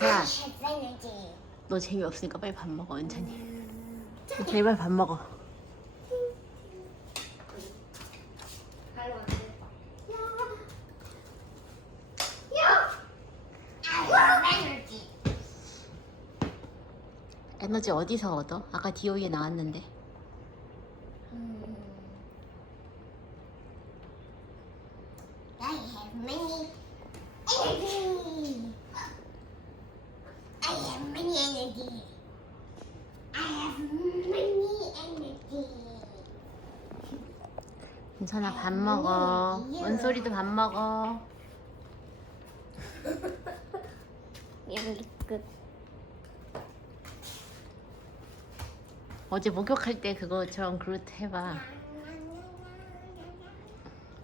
해야지. 너 재미없으니까 빨리 밥 먹어 은찬이 제발 밥 먹어 에너지. 어디서 얻어? 아까 디오이에 나왔는데 음. I have many energy. I have many energy. I have many 은찬아 밥 먹어. 은솔이도 밥 먹어. 여기 끝. 어제 목욕할 때 그거처럼 그루트 해봐.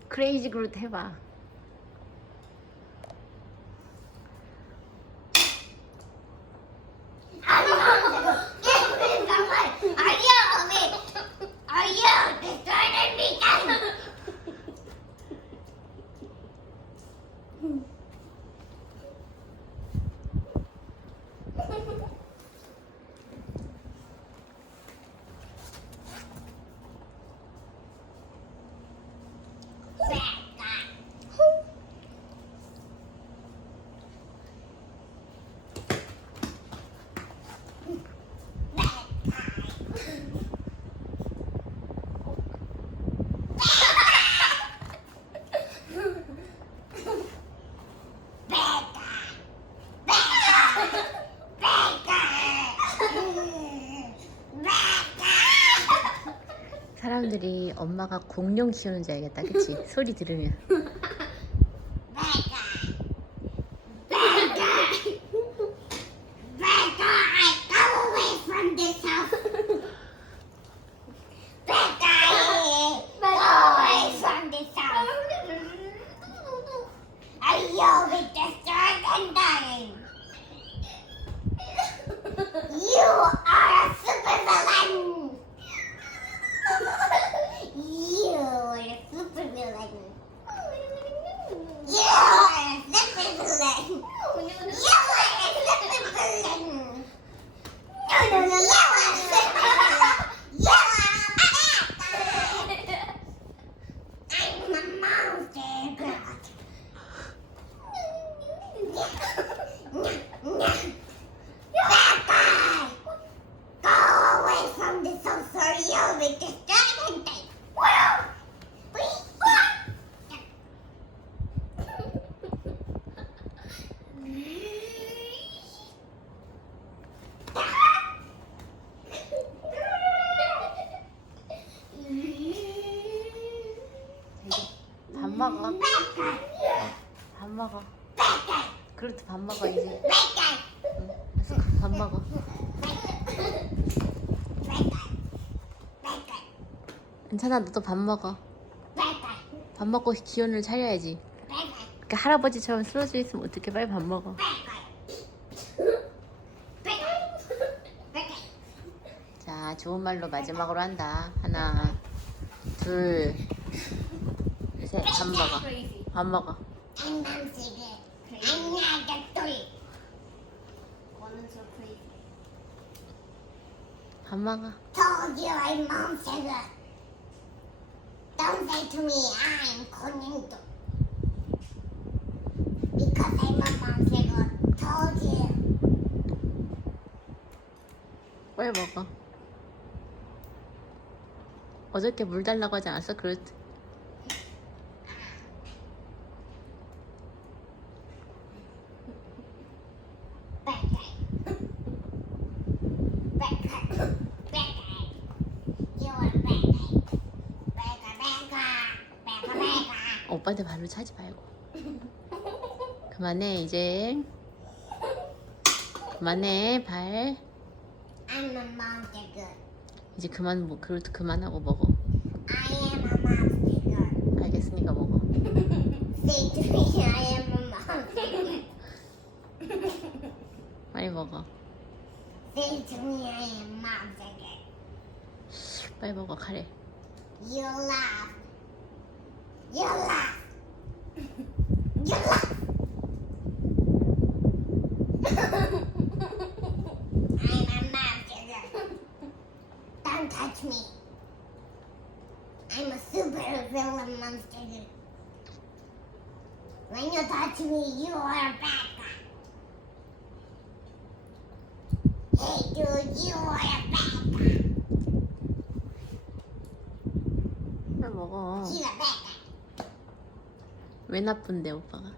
크레이지 그루트 해봐 아니야, 왜? 아니야, 내 사람이다. 사람들이 엄마가 공룡 키우는 줄 알겠다 그치? 소리 들으면 밥 먹어. 밥 먹어. 그루트 밥 먹어 이제. 응. 밥 먹어. 은찬아 너도 밥 먹어. 밥 먹고 기운을 차려야지. 그러니까 할아버지처럼 쓰러져 있으면 어떻게 빨리 밥 먹어? 자 좋은 말로 마지막으로 한다. 하나 둘 셋밥 먹어 밥 먹어 I'm monster. I'm not a toy. 밥 먹어 Told you I'm monster. Don't say to me I'm Konento. Because I'm a monster. Told you. 빨리 먹어 어저께 물 달라고 하지 않았어? 그루 오빠한테 발로 차지 말고. 그만해 이제. 그만해 발. 이제 그만 뭐 그루트 그만하고 먹어 빨리 Bye, 카레. You laugh. You laugh. You laugh. I'm a monster. Don't touch me. I'm a super villain monster. When you touch me, you are bad. 빨리 먹어. 왜 나쁜데 오빠가?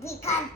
Because.